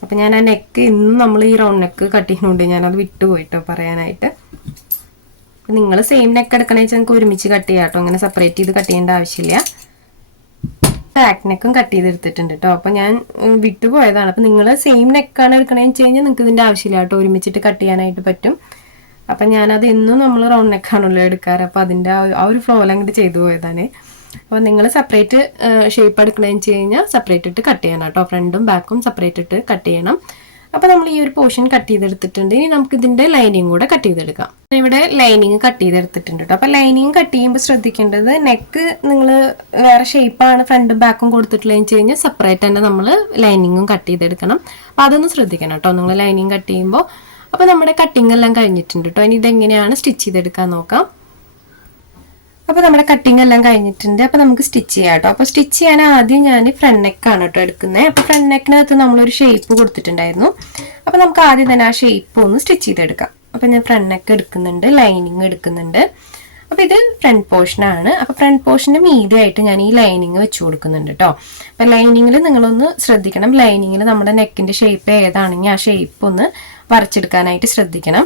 അപ്പൊ ഞാൻ ആ നെക്ക് ഇന്നും നമ്മൾ ഈ റൗണ്ട് നെക്ക് കട്ട് ചെയ്യുന്നുണ്ട് ഞാനത് വിട്ടുപോയിട്ടോ പറയാനായിട്ട്. നിങ്ങൾ സെയിം നെക്ക് എടുക്കണമെന്ന് വെച്ചാൽ നമുക്ക് ഒരുമിച്ച് കട്ട് ചെയ്യാം കേട്ടോ അങ്ങനെ സെപ്പറേറ്റ് ചെയ്ത് കട്ട് ചെയ്യേണ്ട ആവശ്യമില്ല. ബാക്ക് നെക്കും കട്ട് ചെയ്തെടുത്തിട്ടുണ്ട് കേട്ടോ അപ്പൊ ഞാൻ വിട്ടുപോയതാണ്. അപ്പൊ നിങ്ങൾ സെയിം നെക്കാണ് എടുക്കണമെന്ന് വെച്ച് കഴിഞ്ഞാൽ നിങ്ങൾക്ക് ഇതിന്റെ ആവശ്യമില്ല കേട്ടോ ഒരുമിച്ചിട്ട് കട്ട് ചെയ്യാനായിട്ട് പറ്റും. അപ്പൊ ഞാനത് എന്നും നമ്മൾ റൗണ്ട് നെക്കാണല്ലോ എടുക്കാറ്. അപ്പൊ അതിന്റെ ആ ഒരു- ഫ്ലോയിൽ അങ്ങോട്ട് ചെയ്തു പോയതാണ്. അപ്പോൾ നിങ്ങൾ സെപ്പറേറ്റ് ഷേപ്പ് എടുക്കണമെന്ന് വെച്ച് കഴിഞ്ഞാൽ സെപ്പറേറ്റ് ഇട്ട് കട്ട് ചെയ്യണം കേട്ടോ. ഫ്രണ്ടും ബാക്കും സെപ്പറേറ്റ് ഇട്ട് കട്ട് ചെയ്യണം. അപ്പോൾ നമ്മൾ ഈ ഒരു പോർഷൻ കട്ട് ചെയ്തെടുത്തിട്ടുണ്ട്. ഇനി നമുക്ക് ഇതിന്റെ ലൈനിങ് കൂടെ കട്ട് ചെയ്തെടുക്കാം. ഇവിടെ ലൈനിങ് കട്ട് ചെയ്തെടുത്തിട്ടുണ്ട് കേട്ടോ. അപ്പോൾ ലൈനിങ് കട്ട് ചെയ്യുമ്പോൾ ശ്രദ്ധിക്കേണ്ടത് നെക്ക് നിങ്ങൾ വേറെ ഷേപ്പാണ് ഫ്രണ്ടും ബാക്കും കൊടുത്തിട്ടുള്ളതെന്ന് വെച്ച് കഴിഞ്ഞാൽ സെപ്പറേറ്റ് തന്നെ നമ്മൾ ലൈനിങ്ങും കട്ട് ചെയ്തെടുക്കണം. അപ്പോൾ അതൊന്ന് ശ്രദ്ധിക്കണം കേട്ടോ. നിങ്ങൾ ലൈനിങ് കട്ട് ചെയ്യുമ്പോൾ അപ്പോൾ നമ്മുടെ കട്ടിങ് എല്ലാം കഴിഞ്ഞിട്ടുണ്ട് കേട്ടോ. ഇനി ഇതെങ്ങനെയാണ് സ്റ്റിച്ച് ചെയ്തെടുക്കാൻ നോക്കാം. അപ്പോൾ നമ്മുടെ കട്ടിങ് എല്ലാം കഴിഞ്ഞിട്ടുണ്ട്. അപ്പോൾ നമുക്ക് സ്റ്റിച്ച് ചെയ്യാം കേട്ടോ. അപ്പോൾ സ്റ്റിച്ച് ചെയ്യാൻ ആദ്യം ഞാൻ ഫ്രണ്ട് നെക്കാണ് കേട്ടോ എടുക്കുന്നത് അപ്പോൾ ഫ്രണ്ട് നെക്കിനകത്ത് നമ്മളൊരു ഷേപ്പ് കൊടുത്തിട്ടുണ്ടായിരുന്നു. അപ്പോൾ നമുക്ക് ആദ്യം തന്നെ ആ ഷേപ്പ് ഒന്ന് സ്റ്റിച്ച് ചെയ്തെടുക്കാം. അപ്പോൾ ഞാൻ ഫ്രണ്ട് നെക്ക് എടുക്കുന്നുണ്ട് ലൈനിങ് എടുക്കുന്നുണ്ട്. അപ്പോൾ ഇത് ഫ്രണ്ട് പോർഷനാണ് അപ്പോൾ ഫ്രണ്ട് പോർഷന്റെ മീതിയായിട്ട് ഞാൻ ഈ ലൈനിങ് വെച്ച് കൊടുക്കുന്നുണ്ട് കേട്ടോ. അപ്പോൾ ലൈനിങ്ങിൽ നിങ്ങളൊന്ന് ശ്രദ്ധിക്കണം. ലൈനിങ്ങിൽ നമ്മുടെ നെക്കിന്റെ ഷേപ്പ് ഏതാണെങ്കിൽ ആ ഷേപ്പ് ഒന്ന് വരച്ചെടുക്കാനായിട്ട് ശ്രദ്ധിക്കണം.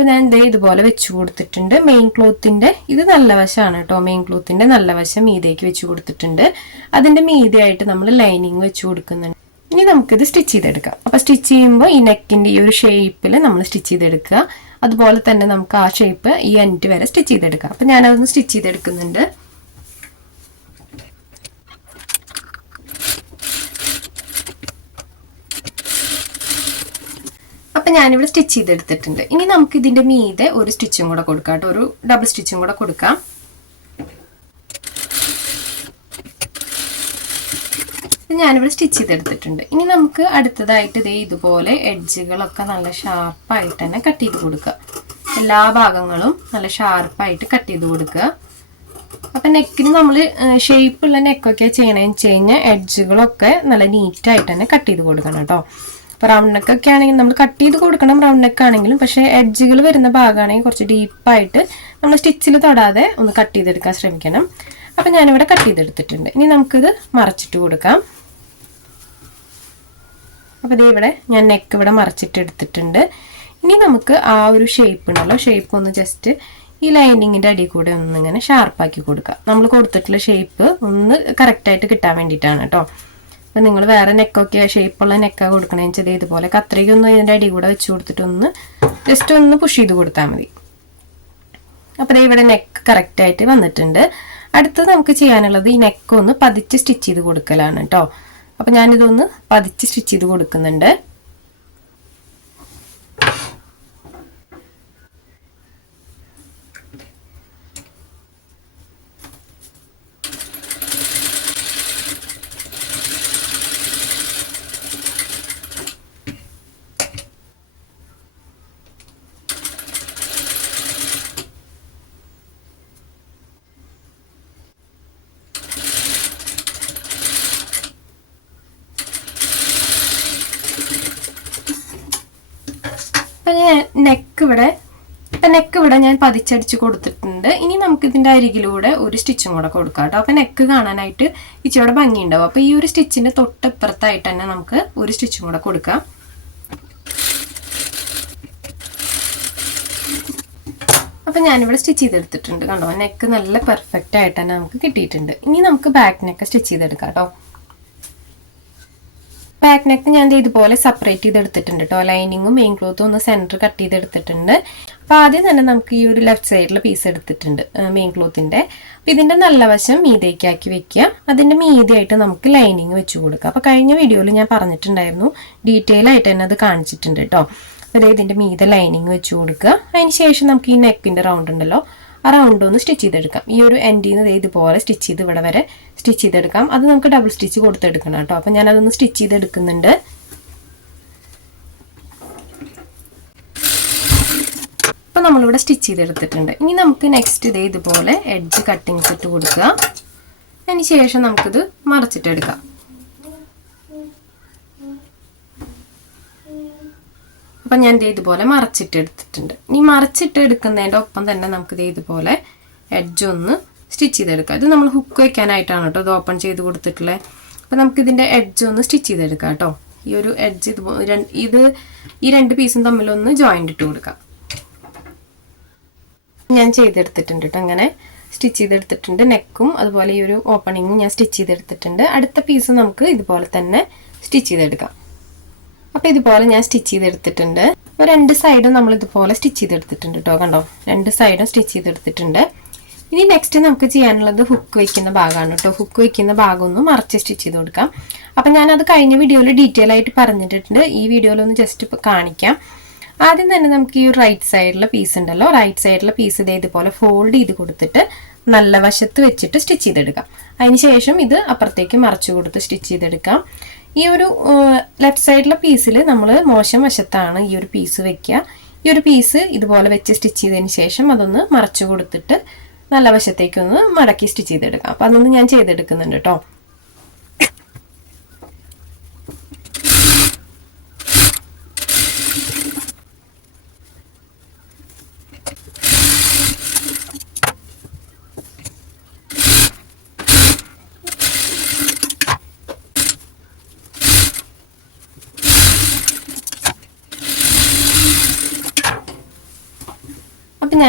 അപ്പോൾ ഞാൻ ദേ ഇതുപോലെ വെച്ച് കൊടുത്തിട്ടുണ്ട്. മെയിൻ ക്ലോത്തിന്റെ ഇത് നല്ല വശമാണ് കേട്ടോ. മെയിൻ ക്ലോത്തിന്റെ നല്ല വശം മീതേക്ക് വെച്ച് കൊടുത്തിട്ടുണ്ട്. അതിന്റെ മീതയായിട്ട് നമ്മൾ ലൈനിങ് വെച്ച് കൊടുക്കുന്നുണ്ട്. ഇനി നമുക്കിത് സ്റ്റിച്ച് ചെയ്തെടുക്കാം. അപ്പോൾ സ്റ്റിച്ച് ചെയ്യുമ്പോൾ ഈ നെക്കിന്റെ ഈ ഒരു ഷേപ്പിൽ നമ്മൾ സ്റ്റിച്ച് ചെയ്തെടുക്കുക. അതുപോലെ തന്നെ നമുക്ക് ആ ഷേപ്പ് ഈ എൻഡ് വരെ സ്റ്റിച്ച് ചെയ്തെടുക്കാം. അപ്പം ഞാനതൊന്ന് സ്റ്റിച്ച് ചെയ്തെടുക്കുന്നുണ്ട്. അപ്പം ഞാനിവിടെ സ്റ്റിച്ച് ചെയ്തെടുത്തിട്ടുണ്ട് ഇനി നമുക്ക് ഇതിന്റെ മീതെ ഒരു സ്റ്റിച്ചും കൂടെ കൊടുക്കാം കേട്ടോ ഒരു ഡബിൾ സ്റ്റിച്ചും കൂടെ കൊടുക്കാം ഞാനിവിടെ സ്റ്റിച്ച് ചെയ്തെടുത്തിട്ടുണ്ട് ഇനി നമുക്ക് അടുത്തതായിട്ട് ഇതേ ഇതുപോലെ എഡ്ജുകളൊക്കെ നല്ല ഷാർപ്പായിട്ട് തന്നെ കട്ട് ചെയ്ത് കൊടുക്കുക എല്ലാ ഭാഗങ്ങളും നല്ല ഷാർപ്പായിട്ട് കട്ട് ചെയ്ത് കൊടുക്കുക അപ്പം നെക്കിന് നമ്മൾ ഷേപ്പുള്ള നെക്കൊക്കെ ചെയ്യണമെന്ന് വെച്ച് കഴിഞ്ഞാൽ എഡ്ജുകളൊക്കെ നല്ല നീറ്റായിട്ട് തന്നെ കട്ട് ചെയ്ത് കൊടുക്കണം കേട്ടോ അപ്പൊ റൗണ്ട് നെക്കൊക്കെ ആണെങ്കിൽ നമ്മൾ കട്ട് ചെയ്ത് കൊടുക്കണം റൗണ്ട് നെക്ക് ആണെങ്കിലും. പക്ഷേ എഡ്ജുകൾ വരുന്ന ഭാഗമാണെങ്കിൽ കുറച്ച് ഡീപ്പായിട്ട് നമ്മൾ സ്റ്റിച്ചിൽ തൊടാതെ ഒന്ന് കട്ട് ചെയ്തെടുക്കാൻ ശ്രമിക്കണം. അപ്പം ഞാനിവിടെ കട്ട് ചെയ്തെടുത്തിട്ടുണ്ട്. ഇനി നമുക്കിത് മറച്ചിട്ട് കൊടുക്കാം. അപ്പോൾ ഇത് ഇവിടെ ഞാൻ നെക്ക് ഇവിടെ മറച്ചിട്ട് എടുത്തിട്ടുണ്ട്. ഇനി നമുക്ക് ആ ഒരു ഷേപ്പ് ഉണ്ടല്ലോ. ഷേപ്പ് ഒന്ന് ജസ്റ്റ് ഈ ലൈനിങ്ങിന്റെ അടി കൂടെ ഒന്ന് ഇങ്ങനെ ഷാർപ്പാക്കി കൊടുക്കാം. നമ്മൾ കൊടുത്തിട്ടുള്ള ഷേപ്പ് ഒന്ന് കറക്റ്റായിട്ട് കിട്ടാൻ വേണ്ടിയിട്ടാണ് കേട്ടോ. അപ്പം നിങ്ങൾ വേറെ നെക്കൊക്കെ ഷേപ്പുള്ള നെക്ക കൊടുക്കണമെന്ന് വെച്ചാൽ ഇതുപോലെ. കത്രികൊന്ന് ഇതിന്റെ അടി കൂടെ വെച്ച് കൊടുത്തിട്ടൊന്ന് ജസ്റ്റ് ഒന്ന് പുഷ് ചെയ്ത് കൊടുത്താൽ മതി. അപ്പോൾ ഇവിടെ നെക്ക് കറക്റ്റായിട്ട് വന്നിട്ടുണ്ട്. അടുത്തത് നമുക്ക് ചെയ്യാനുള്ളത് ഈ നെക്ക് ഒന്ന് പതിച്ച് സ്റ്റിച്ച് ചെയ്ത് കൊടുക്കലാണ് കേട്ടോ അപ്പം ഞാനിതൊന്ന് പതിച്ച് സ്റ്റിച്ച് ചെയ്ത് കൊടുക്കുന്നുണ്ട് അപ്പം ഞാൻ നെക്ക് ഇവിടെ ഇപ്പം നെക്ക് ഇവിടെ ഞാൻ പതിച്ചടിച്ച് കൊടുത്തിട്ടുണ്ട്. ഇനി നമുക്ക് ഇതിന്റെ അരികിലൂടെ ഒരു സ്റ്റിച്ചും കൂടെ കൊടുക്കാം കേട്ടോ. അപ്പം നെക്ക് കാണാനായിട്ട് ഇച്ചിരി ഭംഗിയുണ്ടാവും. അപ്പോൾ ഈ ഒരു സ്റ്റിച്ചിന്റെ തൊട്ടപ്പുറത്തായിട്ട് തന്നെ നമുക്ക് ഒരു സ്റ്റിച്ചും കൂടെ കൊടുക്കാം. അപ്പം ഞാനിവിടെ സ്റ്റിച്ച് ചെയ്തെടുത്തിട്ടുണ്ട് കണ്ടോ? നെക്ക് നല്ല പെർഫെക്റ്റ് ആയിട്ട് തന്നെ നമുക്ക് കിട്ടിയിട്ടുണ്ട്. ഇനി നമുക്ക് ബാക്ക് നെക്ക് സ്റ്റിച്ച് ചെയ്തെടുക്കാം കേട്ടോ. ബാക്ക് നെക്ക് ഞാൻ ഇതുപോലെ സെപ്പറേറ്റ് ചെയ്തെടുത്തിട്ടുണ്ട് കേട്ടോ. ലൈനിങ്ങും മെയിൻ ക്ലോത്തും ഒന്ന് സെന്റർ കട്ട് ചെയ്തെടുത്തിട്ടുണ്ട്. അപ്പോൾ ആദ്യം തന്നെ നമുക്ക് ഈ ഒരു ലെഫ്റ്റ് സൈഡിൽ പീസ് എടുത്തിട്ടുണ്ട് മെയിൻ ക്ലോത്തിന്റെ അപ്പോൾ ഇതിന്റെ നല്ല വശം മീതേക്കാക്കി വെക്കുക. അതിന്റെ മീതയായിട്ട് നമുക്ക് ലൈനിങ് വെച്ച് കൊടുക്കുക അപ്പോൾ കഴിഞ്ഞ വീഡിയോയിൽ ഞാൻ പറഞ്ഞിട്ടുണ്ടായിരുന്നു ഡീറ്റെയിൽ ആയിട്ട് തന്നെ അത് കാണിച്ചിട്ടുണ്ട് കേട്ടോ അതായത് ഇതിന്റെ മീതെ ലൈനിങ് വെച്ച് കൊടുക്കുക. അതിന് ശേഷം നമുക്ക് ഈ നെക്കിന്റെ റൗണ്ട് ഉണ്ടല്ലോ ആ റൗണ്ട് ഒന്ന് സ്റ്റിച്ച് ചെയ്തെടുക്കാം. ഈ ഒരു എൻഡിൽ നിന്ന് ഇതുപോലെ സ്റ്റിച്ച് ചെയ്ത് ഇവിടെ വരെ സ്റ്റിച്ച് ചെയ്തെടുക്കാം. അത് നമുക്ക് ഡബിൾ സ്റ്റിച്ച് കൊടുത്തെടുക്കണം കേട്ടോ അപ്പം ഞാനതൊന്ന് സ്റ്റിച്ച് ചെയ്തെടുക്കുന്നുണ്ട് അപ്പം നമ്മളിവിടെ സ്റ്റിച്ച് ചെയ്തെടുത്തിട്ടുണ്ട്. ഇനി നമുക്ക് നെക്സ്റ്റ് ഇതേ ഇതുപോലെ എഡ്ജ് കട്ടിങ്സ് ഇട്ട് കൊടുക്കുക. അതിന് ശേഷം നമുക്കിത് മറച്ചിട്ടെടുക്കാം അപ്പം ഞാൻ ഇതേ ഇതുപോലെ മറച്ചിട്ടെടുത്തിട്ടുണ്ട് ഇനി മറച്ചിട്ടെടുക്കുന്നതിന്റെ ഒപ്പം തന്നെ നമുക്ക് ദേ ഇതുപോലെ എഡ്ജ് ഒന്ന് സ്റ്റിച്ച് ചെയ്തെടുക്കാം. ഇത് നമ്മൾ ഹുക്ക് വയ്ക്കാനായിട്ടാണ് കേട്ടോ ഇത് ഓപ്പൺ ചെയ്ത് കൊടുത്തിട്ടുള്ളത് അപ്പം നമുക്ക് ഇതിന്റെ എഡ്ജ് ഒന്ന് സ്റ്റിച്ച് ചെയ്തെടുക്കാം കേട്ടോ. ഈ ഒരു എഡ്ജ് ഇത് ഇത് ഈ രണ്ട് പീസും തമ്മിലൊന്ന് ജോയിന്റ് ഇട്ട് കൊടുക്കാം. ഞാൻ ചെയ്തെടുത്തിട്ടുണ്ട് കേട്ടോ അങ്ങനെ. സ്റ്റിച്ച് ചെയ്തെടുത്തിട്ടുണ്ട് നെക്കും അതുപോലെ ഈ ഒരു ഓപ്പണിങ്ങും ഞാൻ സ്റ്റിച്ച് ചെയ്തെടുത്തിട്ടുണ്ട്. അടുത്ത പീസ് നമുക്ക് ഇതുപോലെ തന്നെ സ്റ്റിച്ച് ചെയ്തെടുക്കാം. അപ്പോൾ ഇതുപോലെ ഞാൻ സ്റ്റിച്ച് ചെയ്തെടുത്തിട്ടുണ്ട്. അപ്പോൾ രണ്ട് സൈഡും നമ്മൾ ഇതുപോലെ സ്റ്റിച്ച് ചെയ്തെടുത്തിട്ടുണ്ട് കേട്ടോ കണ്ടോ? രണ്ട് സൈഡും സ്റ്റിച്ച് ചെയ്തെടുത്തിട്ടുണ്ട്. ഇനി നെക്സ്റ്റ് നമുക്ക് ചെയ്യാനുള്ളത് ഹുക്ക് വയ്ക്കുന്ന ഭാഗമാണ് കേട്ടോ ഹുക്ക് വയ്ക്കുന്ന ഭാഗം ഒന്ന് മറച്ച് സ്റ്റിച്ച് ചെയ്ത് കൊടുക്കാം. അപ്പം ഞാനത് കഴിഞ്ഞ വീഡിയോയിൽ ഡീറ്റെയിൽ ആയിട്ട് പറഞ്ഞിട്ടുണ്ട് ഈ വീഡിയോയിൽ ഒന്ന് ജസ്റ്റ് കാണിക്കാം. ആദ്യം തന്നെ നമുക്ക് ഈ റൈറ്റ് സൈഡിലെ പീസ് ഉണ്ടല്ലോ. റൈറ്റ് സൈഡിലെ പീസ് ഇതേ ഇതുപോലെ ഫോൾഡ് ചെയ്ത് കൊടുത്തിട്ട് നല്ല വശത്ത് വെച്ചിട്ട് സ്റ്റിച്ച് ചെയ്തെടുക്കാം. അതിന് ശേഷം ഇത് അപ്പുറത്തേക്ക് മറച്ചു കൊടുത്ത് സ്റ്റിച്ച് ചെയ്തെടുക്കാം. ഈ ഒരു ലെഫ്റ്റ് സൈഡിലെ പീസിൽ നമ്മൾ മോശം വശത്താണ് ഈ ഒരു പീസ് വെക്കുക. ഈ ഒരു പീസ് ഇതുപോലെ വെച്ച് സ്റ്റിച്ച് ചെയ്തതിന് ശേഷം അതൊന്ന് മറച്ചു കൊടുത്തിട്ട് നല്ല വശത്തേക്കൊന്ന് മടക്കി സ്റ്റിച്ച് ചെയ്തെടുക്കാം. അപ്പം അതൊന്ന് ഞാൻ ചെയ്തെടുക്കുന്നുണ്ട് കേട്ടോ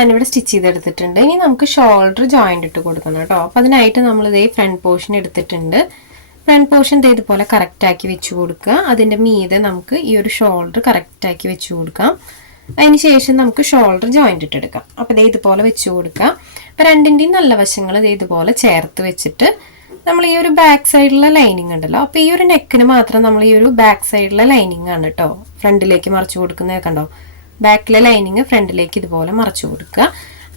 ഞാനിവിടെ സ്റ്റിച്ച് ചെയ്തെടുത്തിട്ടുണ്ട്. ഇനി നമുക്ക് ഷോൾഡർ ജോയിന്റ് ഇട്ട് കൊടുക്കണം കേട്ടോ. അപ്പോൾ അതിനായിട്ട് നമ്മൾ ഇതേ ഫ്രണ്ട് പോർഷൻ എടുത്തിട്ടുണ്ട്. ഫ്രണ്ട് പോർഷൻ ഇതേ ഇതുപോലെ കറക്റ്റാക്കി വെച്ച് കൊടുക്കുക. അതിന്റെ മീതെ നമുക്ക് ഈ ഒരു ഷോൾഡർ കറക്റ്റാക്കി വെച്ച് കൊടുക്കാം. അതിന് ശേഷം നമുക്ക് ഷോൾഡർ ജോയിന്റ് ഇട്ടെടുക്കാം അപ്പോൾ ഇതേ ഇതുപോലെ വെച്ച് കൊടുക്കാം അപ്പോൾ രണ്ടിന്റെയും നല്ല വശങ്ങൾ ഇതേ ഇതുപോലെ ചേർത്ത് വെച്ചിട്ട് നമ്മൾ ഈ ഒരു ബാക്ക് സൈഡിലെ ലൈനിങ് ഉണ്ടല്ലോ. അപ്പോൾ ഈ ഒരു നെക്കിന് മാത്രം നമ്മൾ ഈ ഒരു ബാക്ക് സൈഡിലെ ലൈനിങ് ആണ് കേട്ടോ. ഫ്രണ്ടിലേക്ക് മറിച്ച് കൊടുക്കുന്നത് കണ്ടോ? ബാക്കിലെ ലൈനിങ് ഫ്രണ്ടിലേക്ക് ഇതുപോലെ മറച്ചു കൊടുക്കുക.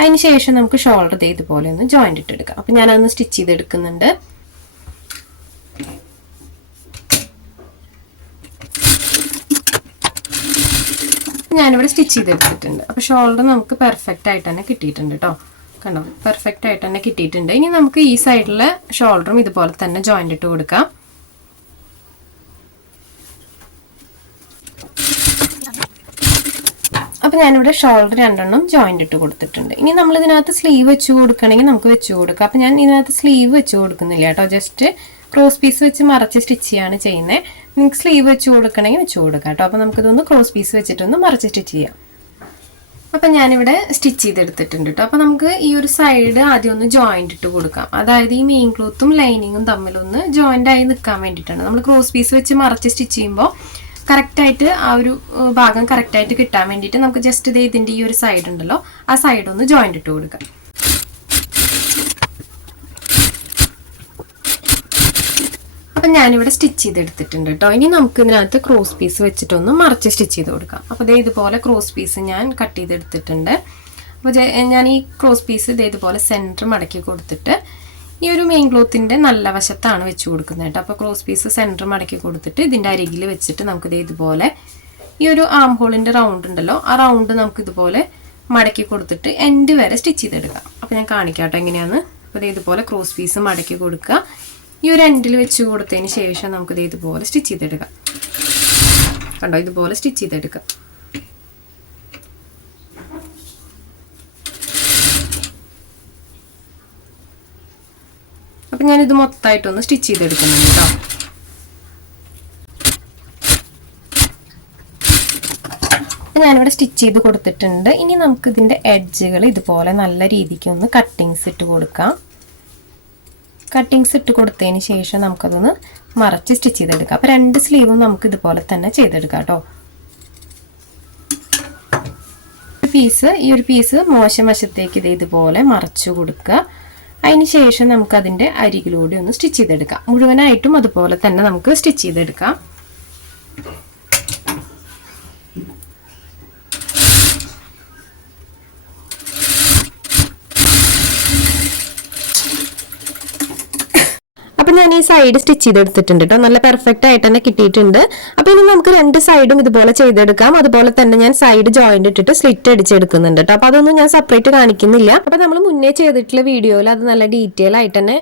അതിന് ശേഷം നമുക്ക് ഷോൾഡർ ഇതുപോലെ ഒന്ന് ജോയിന്റ് ഇട്ടെടുക്കാം അപ്പം ഞാനതൊന്ന് സ്റ്റിച്ച് ചെയ്തെടുക്കുന്നുണ്ട്. ഞാനിവിടെ സ്റ്റിച്ച് ചെയ്തെടുത്തിട്ടുണ്ട്. അപ്പോൾ ഷോൾഡർ നമുക്ക് പെർഫെക്റ്റ് ആയിട്ട് തന്നെ കിട്ടിയിട്ടുണ്ട് കേട്ടോ കണ്ടോ? പെർഫെക്റ്റ് ആയിട്ട് തന്നെ കിട്ടിയിട്ടുണ്ട്. ഇനി നമുക്ക് ഈ സൈഡിലെ ഷോൾഡറും ഇതുപോലെ തന്നെ ജോയിന്റ് ഇട്ട് കൊടുക്കാം. അപ്പോൾ ഞാനിവിടെ ഷോൾഡർ രണ്ടെണ്ണം ജോയിന്റ് ഇട്ട് കൊടുത്തിട്ടുണ്ട്. ഇനി നമ്മൾ ഇതിനകത്ത് സ്ലീവ് വെച്ച് കൊടുക്കണമെങ്കിൽ നമുക്ക് വെച്ച് കൊടുക്കാം. അപ്പോൾ ഞാൻ ഇതിനകത്ത് സ്ലീവ് വെച്ച് കൊടുക്കുന്നില്ല കേട്ടോ. ജസ്റ്റ് ക്രോസ് പീസ് വെച്ച് മറച്ച് സ്റ്റിച്ച് ചെയ്യാണ് ചെയ്യുന്നത് നിങ്ങൾക്ക് സ്ലീവ് വെച്ച് കൊടുക്കണമെങ്കിൽ വെച്ച് കൊടുക്കാം കേട്ടോ. അപ്പോൾ നമുക്കിതൊന്ന് ക്രോസ് പീസ് വെച്ചിട്ടൊന്ന് മറച്ച് സ്റ്റിച്ച് ചെയ്യാം. അപ്പം ഞാനിവിടെ സ്റ്റിച്ച് ചെയ്തെടുത്തിട്ടുണ്ട് കേട്ടോ. അപ്പം നമുക്ക് ഈ ഒരു സൈഡ് ആദ്യം ഒന്ന് ജോയിന്റ് ഇട്ട് കൊടുക്കാം. അതായത് ഈ മെയിൻ ക്ലോത്തും ലൈനിങ്ങും തമ്മിലൊന്ന് ജോയിന്റ് ആയി നിൽക്കാൻ വേണ്ടിയിട്ടാണ്. നമ്മൾ ക്രോസ് പീസ് വെച്ച് മറച്ച് സ്റ്റിച്ച് ചെയ്യുമ്പോൾ കറക്റ്റായിട്ട് ആ ഒരു ഭാഗം കറക്റ്റായിട്ട് കിട്ടാൻ വേണ്ടിയിട്ട് നമുക്ക് ജസ്റ്റ് ഇത് ഇതിന്റെ ഈ ഒരു സൈഡ് ഉണ്ടല്ലോ ആ സൈഡ് ഒന്ന് ജോയിന്റ് ഇട്ട് കൊടുക്കാം. അപ്പം ഞാനിവിടെ സ്റ്റിച്ച് ചെയ്തെടുത്തിട്ടുണ്ട് കേട്ടോ ഇനി നമുക്ക് ഇതിനകത്ത് ക്രോസ് പീസ് വെച്ചിട്ടൊന്ന് മറിച്ച് സ്റ്റിച്ച് ചെയ്ത് കൊടുക്കാം. അപ്പോൾ ഇതേ ഇതുപോലെ ക്രോസ് പീസ് ഞാൻ കട്ട് ചെയ്തെടുത്തിട്ടുണ്ട്. അപ്പോൾ ഞാൻ ഈ ക്രോസ് പീസ് ഇതേ ഇതുപോലെ സെന്റർ മടക്കി കൊടുത്തിട്ട് ഈ ഒരു മെയിൻ ക്ലോത്തിന്റെ നല്ല വശത്താണ് വെച്ച് കൊടുക്കുന്നത് കേട്ടോ. അപ്പോൾ ക്രോസ് പീസ് സെന്റർ മടക്കി കൊടുത്തിട്ട് ഇതിന്റെ അരികിൽ വെച്ചിട്ട് നമുക്ക് ദേ ഇതുപോലെ ഈ ഒരു ആം ഹോളിന്റെ റൗണ്ട് ഉണ്ടല്ലോ ആ റൗണ്ട് നമുക്ക് ഇതുപോലെ മടക്കി കൊടുത്തിട്ട് എൻഡ് വരെ സ്റ്റിച്ച് ചെയ്തെടുക്കാം. അപ്പോൾ ഞാൻ കാണിക്കാം കേട്ടോ എങ്ങനെയാണ് അപ്പോൾ ഇതുപോലെ ക്രോസ് പീസ് മടക്കി കൊടുക്കുക. ഈ ഒരു എൻഡിൽ വെച്ച് കൊടുത്തതിന് ശേഷം നമുക്ക് ദേ ഇതുപോലെ സ്റ്റിച്ച് ചെയ്തെടുക്കാം. കണ്ടോ? ഇതുപോലെ സ്റ്റിച്ച് ചെയ്തെടുക്കാം. അപ്പം ഞാനിത് മൊത്തമായിട്ടൊന്ന് സ്റ്റിച്ച് ചെയ്തെടുക്കുന്നുണ്ട് കേട്ടോ ഞാനിവിടെ സ്റ്റിച്ച് ചെയ്ത് കൊടുത്തിട്ടുണ്ട്. ഇനി നമുക്ക് ഇതിന്റെ എഡ്ജുകൾ ഇതുപോലെ നല്ല രീതിക്ക് ഒന്ന് കട്ടിങ്സ് ഇട്ട് കൊടുക്കാം. കട്ടിങ്സ് ഇട്ട് കൊടുത്തതിന് ശേഷം നമുക്കതൊന്ന് മറച്ച് സ്റ്റിച്ച് ചെയ്തെടുക്കാം. അപ്പോൾ രണ്ട് സ്ലീവും നമുക്ക് ഇതുപോലെ തന്നെ ചെയ്തെടുക്കാം കേട്ടോ പീസ് ഈ ഒരു പീസ് മോശം വശത്തേക്ക് ഇത് ഇതുപോലെ മറച്ചു കൊടുക്കുക. അതിന് ശേഷം നമുക്ക് അതിന്റെ അരികിലൂടെ ഒന്ന് സ്റ്റിച്ച് ചെയ്തെടുക്കാം. മുഴുവനായിട്ടും അതുപോലെ തന്നെ നമുക്ക് സ്റ്റിച്ച് ചെയ്തെടുക്കാം അപ്പം ഞാൻ ഈ സൈഡ് സ്റ്റിച്ച് ചെയ്തെടുത്തിട്ടുണ്ട് കേട്ടോ നല്ല പെർഫെക്റ്റ് ആയിട്ട് തന്നെ കിട്ടിയിട്ടുണ്ട്. അപ്പൊ ഇനി നമുക്ക് രണ്ട് സൈഡും ഇതുപോലെ ചെയ്തെടുക്കാം. അതുപോലെ തന്നെ ഞാൻ സൈഡ് ജോയിന്റ് ഇട്ടിട്ട് സ്ലിറ്റ് അടിച്ചെടുക്കുന്നുണ്ട് കേട്ടോ അപ്പൊ അതൊന്നും ഞാൻ സെപ്പറേറ്റ് കാണിക്കുന്നില്ല. അപ്പൊ നമ്മൾ മുന്നേ ചെയ്തിട്ടുള്ള വീഡിയോയിൽ അത് നല്ല ഡീറ്റെയിൽ ആയിട്ട് തന്നെ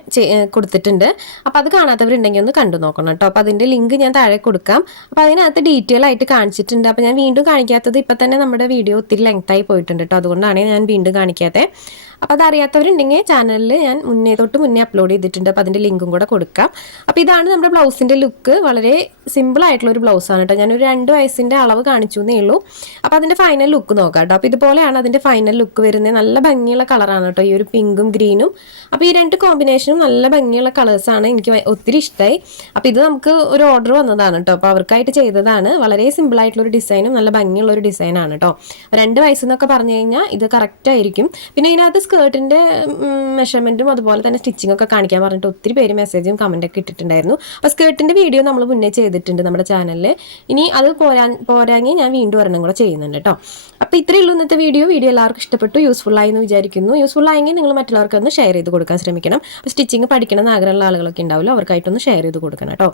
കൊടുത്തിട്ടുണ്ട്. അപ്പൊ അത് കാണാത്തവരുണ്ടെങ്കിൽ ഒന്ന് കണ്ടു നോക്കണം കേട്ടോ അപ്പൊ അതിന്റെ ലിങ്ക് ഞാൻ താഴെ കൊടുക്കാം. അപ്പൊ അതിനകത്ത് ഡീറ്റെയിൽ ആയിട്ട് കാണിച്ചിട്ടുണ്ട്. അപ്പൊ ഞാൻ വീണ്ടും കാണിക്കാത്തത് ഇപ്പൊ തന്നെ നമ്മുടെ വീഡിയോ ഒത്തിരി ആയി പോയിട്ടുണ്ട് കേട്ടോ അതുകൊണ്ടാണ് ഞാൻ വീണ്ടും കാണിക്കാത്തത് അപ്പോൾ അതറിയാത്തവരുണ്ടെങ്കിൽ ചാനലിൽ ഞാൻ മുന്നേ തൊട്ട് മുന്നേ അപ്ലോഡ് ചെയ്തിട്ടുണ്ട്. അപ്പൊ അതിന്റെ ലിങ്കും കൂടെ കൊടുക്കാം. അപ്പോൾ ഇതാണ് നമ്മുടെ ബ്ലൗസിന്റെ ലുക്ക്. വളരെ സിമ്പിൾ ആയിട്ടുള്ള ഒരു ബ്ലൗസാണ് കേട്ടോ. ഞാനൊരു രണ്ട് വയസ്സിന്റെ അളവ് കാണിച്ചു എന്നേ ഉള്ളൂ. അപ്പോൾ അതിന്റെ ഫൈനൽ ലുക്ക് നോക്കാം കേട്ടോ. അപ്പോൾ ഇതുപോലെയാണ് അതിന്റെ ഫൈനൽ ലുക്ക് വരുന്നത് നല്ല ഭംഗിയുള്ള കളറാണ് കേട്ടോ ഈ ഒരു പിങ്കും ഗ്രീനും. അപ്പോൾ ഈ രണ്ട് കോമ്പിനേഷനും നല്ല ഭംഗിയുള്ള കളേഴ്സാണ് എനിക്ക് ഒത്തിരി ഇഷ്ടമായി അപ്പോൾ ഇത് നമുക്ക് ഒരു ഓർഡർ വന്നതാണ് കേട്ടോ. അപ്പോൾ അവർക്കായിട്ട് ചെയ്തതാണ്. വളരെ സിമ്പിൾ ആയിട്ടുള്ള ഒരു ഡിസൈനും നല്ല ഭംഗിയുള്ള ഒരു ഡിസൈനാണ് കേട്ടോ. രണ്ട് വയസ്സെന്നൊക്കെ പറഞ്ഞു കഴിഞ്ഞാൽ ഇത് കറക്റ്റ് ആയിരിക്കും. പിന്നെ ഇതിനകത്ത് സ്കേർട്ടിന്റെ മെഷർമെന്റും അതുപോലെ തന്നെ സ്റ്റിച്ചിങ്ങൊക്കെ കാണിക്കാൻ പറഞ്ഞിട്ട് ഒത്തിരി പേര് മെസ്സേജും ഒക്കെ ഇട്ടിട്ടുണ്ടായിരുന്നു. അപ്പോൾ സ്കേർട്ടിന്റെ വീഡിയോ നമ്മൾ മുന്നേ ചെയ്തിട്ടുണ്ട് നമ്മുടെ ചാനലിൽ ഇനി അത് പോരാ പോരാങ്ങി ഞാൻ വീണ്ടും ഒരെണ്ണം കൂടെ ചെയ്യുന്നുണ്ട് കേട്ടോ അപ്പോൾ ഇത്രയേ ഉള്ളൂ ഇന്നത്തെ വീഡിയോ വീഡിയോ എല്ലാവർക്കും ഇഷ്ടപ്പെട്ടു യൂസ്ഫുൾ എന്ന് വിചാരിക്കുന്നു. യൂസ്ഫുൾ ആയെങ്കിൽ നിങ്ങൾ മറ്റുള്ളവർക്ക് ഒന്ന് ഷെയർ ചെയ്ത് കൊടുക്കാൻ ശ്രമിക്കണം. അപ്പോൾ സ്റ്റിച്ചിങ് പഠിക്കണമെന്ന് ആഗ്രഹമുള്ള ആളുകളൊക്കെ ഉണ്ടാവുമല്ലോ അവർക്കായിട്ടൊന്ന് ഷെയർ ചെയ്ത് കൊടുക്കണം കേട്ടോ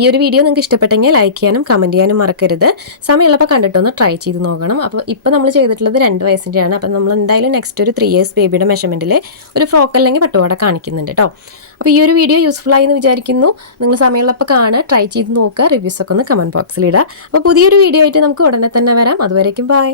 ഈ ഒരു വീഡിയോ നിങ്ങൾക്ക് ഇഷ്ടപ്പെട്ടെങ്കിൽ ലൈക്ക് ചെയ്യാനും കമന്റ് ചെയ്യാനും മറക്കരുത്. സമയമുള്ളപ്പോൾ കണ്ടിട്ടൊന്ന് ട്രൈ ചെയ്ത് നോക്കണം. അപ്പോൾ ഇപ്പോൾ നമ്മൾ ചെയ്തിട്ടുള്ളത് രണ്ട് വയസ്സിന്റെയാണ് അപ്പോൾ നമ്മൾ എന്തായാലും നെക്സ്റ്റ് ഒരു ത്രീ ഇയേഴ്സ് ബേബിയുടെ മെഷർമെന്റിൽ ഒരു ഫ്രോക്ക് അല്ലെങ്കിൽ പട്ടുപാട കാണിക്കുന്നുണ്ട് കേട്ടോ അപ്പോൾ ഈ ഒരു വീഡിയോ യൂസ്ഫുൾ ആയി എന്ന് വിചാരിക്കുന്നു. നിങ്ങൾ സമയമുള്ളപ്പോൾ കാണുക ട്രൈ ചെയ്ത് നോക്കുക റിവ്യൂസ് ഒക്കെ ഒന്ന് കമന്റ് ബോക്സിൽ ഇടുക. അപ്പോൾ പുതിയൊരു വീഡിയോ ആയിട്ട് നമുക്ക് ഉടനെ തന്നെ വരാം. അതുവരേക്കും ബൈ